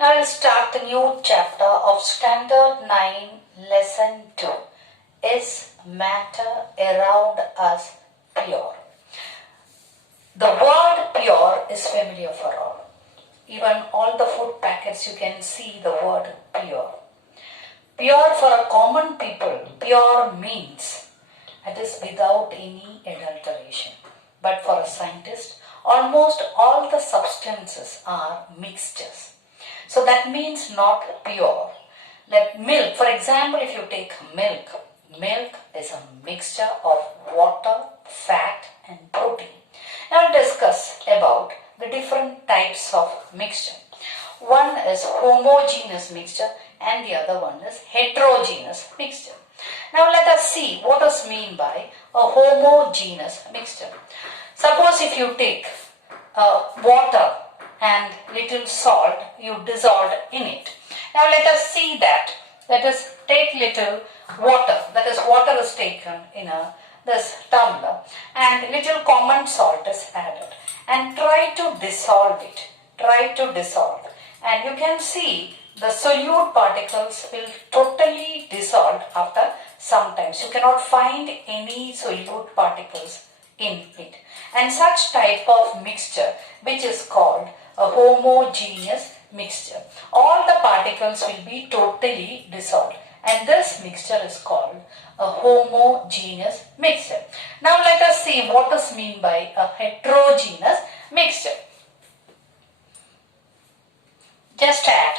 Now we'll start the new chapter of Standard 9, Lesson 2. Is matter around us pure? The word pure is familiar for all. Even all the food packets you can see the word pure. Pure for a common people, pure means it is without any adulteration. But for a scientist, almost all the substances are mixtures. So that means not pure. Like milk, for example, if you take milk, milk is a mixture of water, fat and protein. Now we'll discuss about the different types of mixture. One is homogeneous mixture and the other one is heterogeneous mixture. Now let us see what is meant by a homogeneous mixture. Suppose if you take water and little salt, you dissolve in it. Now let us see that. Let us take little water, that is water is taken in this tumbler and little common salt is added and try to dissolve it. Try to dissolve and you can see the solute particles will totally dissolve after some time. You cannot find any solute particles in it. And such type of mixture which is called a homogeneous mixture. All the particles will be totally dissolved and this mixture is called a homogeneous mixture. Now let us see what is meant by a heterogeneous mixture. Just add,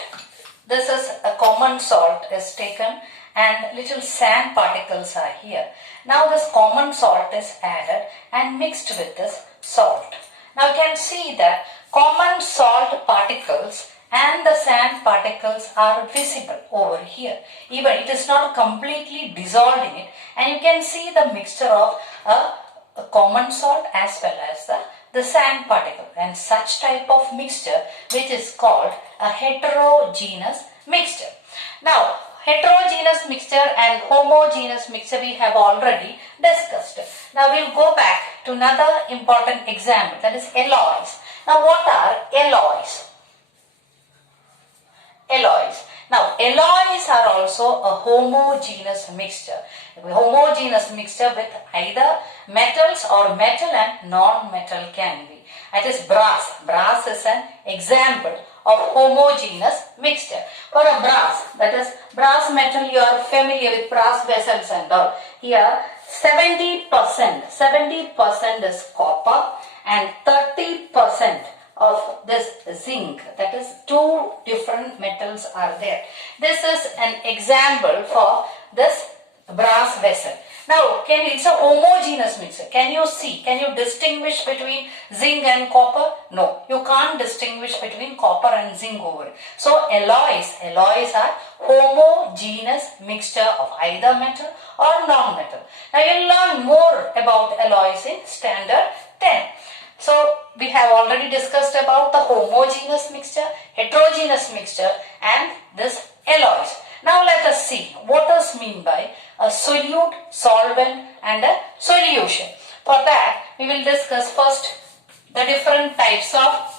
this is a common salt is taken and little sand particles are here. Now this common salt is added and mixed with this salt. Now you can see that common salt particles and the sand particles are visible over here. Even it is not completely dissolved in it and you can see the mixture of a common salt as well as the sand particle and such type of mixture which is called a heterogeneous mixture. Now heterogeneous mixture and homogeneous mixture we have already discussed. Now we will go back to another important example, that is alloys. Now what are alloys? Alloys. Now alloys are also a homogeneous mixture. A homogeneous mixture with either metals or metal and non-metal can be. That is brass. Brass is an example of homogeneous mixture. For a brass, that is brass metal, you are familiar with brass vessels and all. Here 70% is copper and 30% of this zinc, that is two different metals are there. This is an example for this brass vessel. Now, it's a homogeneous mixture. Can you see? Can you distinguish between zinc and copper? No, you can't distinguish between copper and zinc over it. So, alloys are homogeneous mixture of either metal or non-metal. Now, you'll learn more about alloys in Standard 10. So, we have already discussed about the homogeneous mixture, heterogeneous mixture and this alloys. Now let us see what is meant by a solute, solvent and a solution. For that we will discuss first the different types of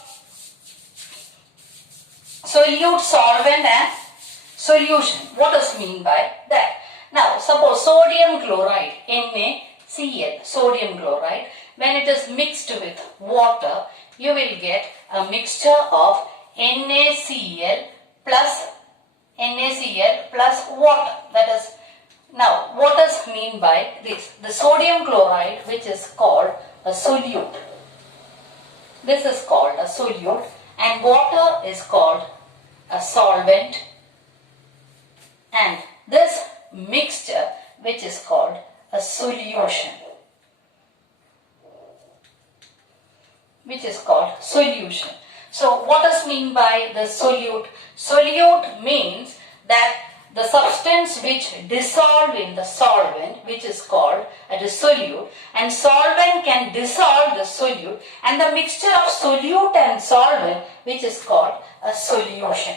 solute, solvent and solution. What is meant by that? Now suppose sodium chloride, NaCl, sodium chloride, when it is mixed with water, you will get a mixture of NaCl plus water. That is, now what is mean by this? The sodium chloride which is called a solute. This is called a solute and water is called a solvent and this mixture which is called a solution. Which is called solution. So what is mean by the solute? Solute means that the substance which dissolve in the solvent which is called a solute and solvent can dissolve the solute and the mixture of solute and solvent which is called a solution.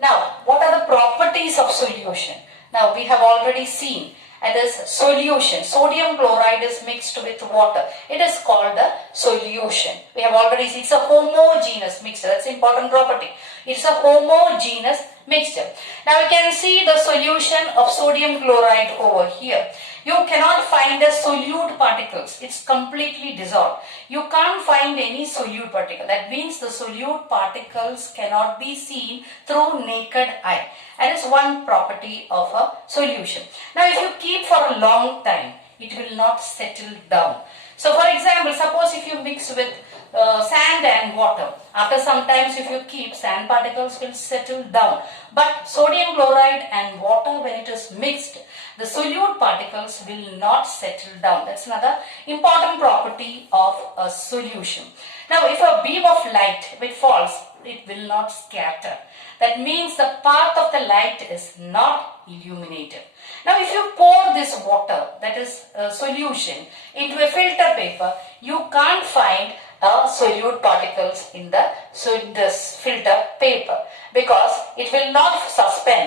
Now what are the properties of solution? Now we have already seen and this solution. Sodium chloride is mixed with water. It is called a solution. We have already seen it's a homogeneous mixture. That's an important property. It's a homogeneous mixture. Now you can see the solution of sodium chloride over here. You cannot find the solute particles. It's completely dissolved. You can't find any solute particle. That means the solute particles cannot be seen through naked eye. And it's one property of a solution. Now if you keep for a long time, it will not settle down. So for example, suppose if you mix with sand and water, after some times if you keep, sand particles will settle down. But sodium chloride and water, when it is mixed, the solute particles will not settle down. That's another important property of a solution. Now if a beam of light, if it falls, it will not scatter. That means the path of the light is not illuminated. Now if you pour this water, that is a solution, into a filter paper, you can't find solute particles in this filter paper because it will not suspend.